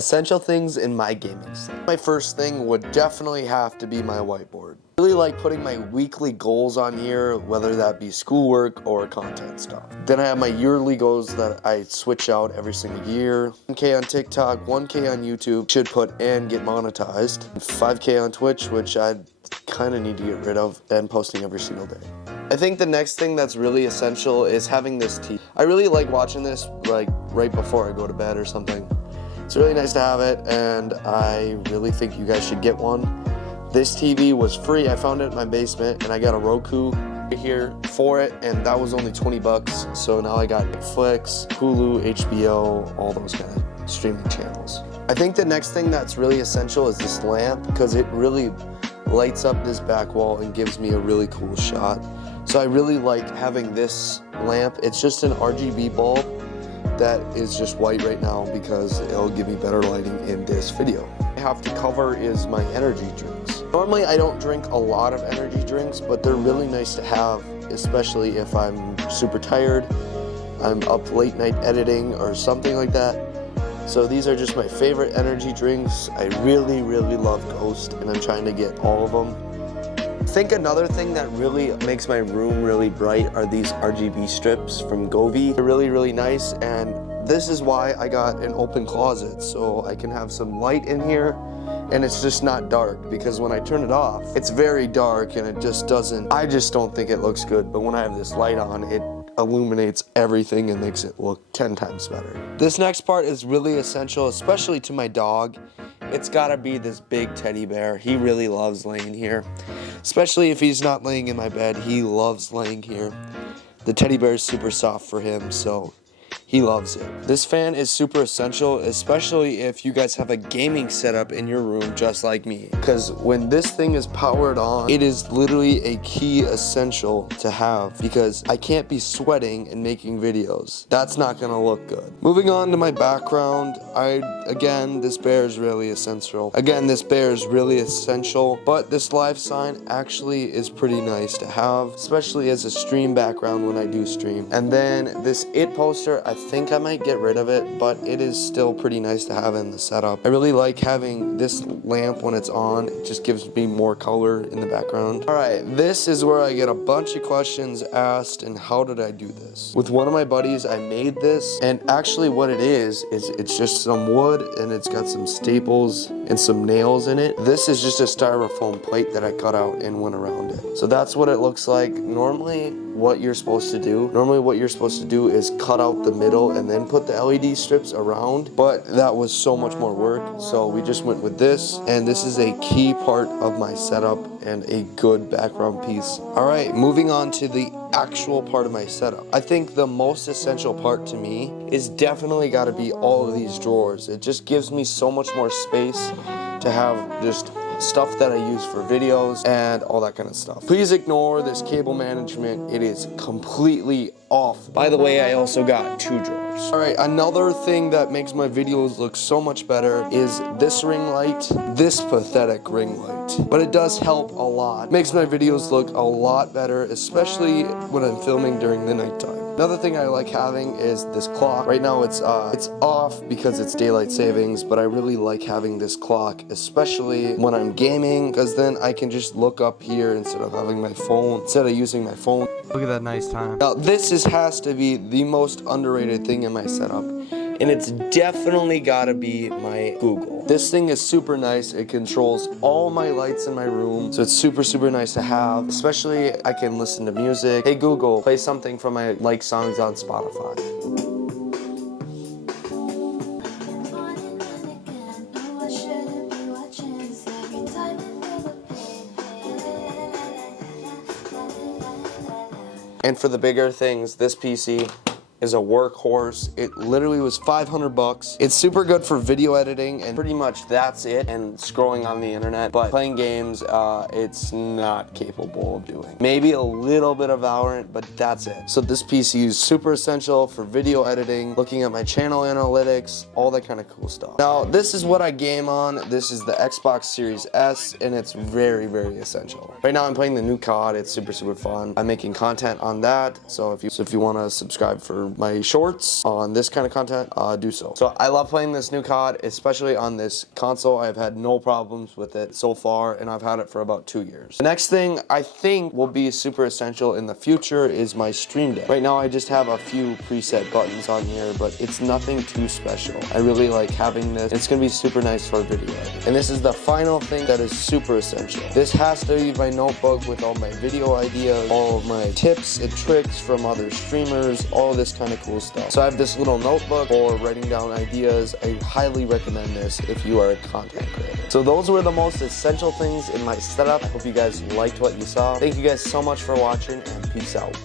Essential things in my gaming setup. My first thing would definitely have to be my whiteboard. I really like putting my weekly goals on here, whether that be schoolwork or content stuff. Then I have my yearly goals that I switch out every single year. 1K on TikTok, 1K on YouTube, should put and get monetized. 5K on Twitch, which I kind of need to get rid of, and posting every single day. I think the next thing that's really essential is having this TV. I really like watching this like right before I go to bed or something. It's really nice to have it, and I really think you guys should get one. This TV was free. I found it in my basement, and I got a Roku here for it, and that was only 20 bucks. So now I got Netflix, Hulu, HBO, all those kind of streaming channels. I think the next thing that's really essential is this lamp, because it really lights up this back wall and gives me a really cool shot. So I really like having this lamp. It's just an RGB bulb that is just white right now because it'll give me better lighting in this video. I have to cover is my energy drinks. Normally I don't drink a lot of energy drinks, but they're really nice to have, especially if I'm super tired, I'm up late night editing or something like that. So these are just my favorite energy drinks. I really love Ghost, and I'm trying to get all of them. I think another thing that really makes my room really bright are these RGB strips from Govee. They're really nice, and this is why I got an open closet, so I can have some light in here and it's just not dark, because when I turn it off, it's very dark and it just doesn't, I just don't think it looks good. But when I have this light on, it illuminates everything and makes it look 10 times better. This next part is really essential, especially to my dog. It's gotta be this big teddy bear. He really loves laying here. Especially if he's not laying in my bed, he loves laying here. The teddy bear is super soft for him, so he loves it. This fan is super essential, especially if you guys have a gaming setup in your room just like me. Because when this thing is powered on, it is literally a key essential to have, because I can't be sweating and making videos. That's not gonna look good. Moving on to my background, again, this bear is really essential. But this live sign actually is pretty nice to have, especially as a stream background when I do stream. And then this It poster, I think I might get rid of it, but it is still pretty nice to have in the setup. I really like having this lamp when it's on. It just gives me more color in the background. Alright, this is where I get a bunch of questions asked, and how did I do this? With one of my buddies, I made this, and actually what it is it's just some wood, and it's got some staples and some nails in it. This is just a styrofoam plate that I cut out and went around it. So that's what it looks like. Normally what you're supposed to do is cut out the middle and then put the LED strips around, but that was so much more work, so we just went with this, and this is a key part of my setup and a good background piece. Alright, moving on to the actual part of my setup. I think the most essential part to me is definitely got to be all of these drawers. It just gives me so much more space to have just stuff that I use for videos and all that kind of stuff. Please ignore this cable management. It is completely off. By the way, I also got 2 drawers. Alright, another thing that makes my videos look so much better is this ring light, this pathetic ring light. But it does help a lot. Makes my videos look a lot better, especially when I'm filming during the nighttime. Another thing I like having is this clock. Right now it's off because it's daylight savings, but I really like having this clock, especially when I'm gaming, because then I can just look up here instead of using my phone. Look at that nice time. Now this has to be the most underrated thing in my setup, and it's definitely gotta be my Google. This thing is super nice. It controls all my lights in my room, so it's super nice to have. Especially I can listen to music. Hey Google, play something from my like songs on Spotify. And for the bigger things, this PC is a workhorse. It literally was 500 bucks. It's super good for video editing, and pretty much that's it, and scrolling on the internet. But playing games, it's not capable of doing. Maybe a little bit of Valorant, but that's it. So this PC is super essential for video editing, looking at my channel analytics, all that kind of cool stuff. Now, this is what I game on. This is the Xbox Series S, and it's very essential. Right now I'm playing the new COD. It's super fun. I'm making content on that, so if you want to subscribe for for my shorts on this kind of content, do so. So I love playing this new COD, especially on this console. I've had no problems with it so far, and I've had it for about 2 years. The next thing I think will be super essential in the future is my Stream Deck. Right now I just have a few preset buttons on here, but it's nothing too special. I really like having this. It's gonna be super nice for video editing. And this is the final thing that is super essential. This has to be my notebook with all my video ideas, all of my tips and tricks from other streamers, all this kind of cool stuff. So I have this little notebook for writing down ideas. I highly recommend this if you are a content creator. So those were the most essential things in my setup. I hope you guys liked what you saw. Thank you guys so much for watching, and peace out.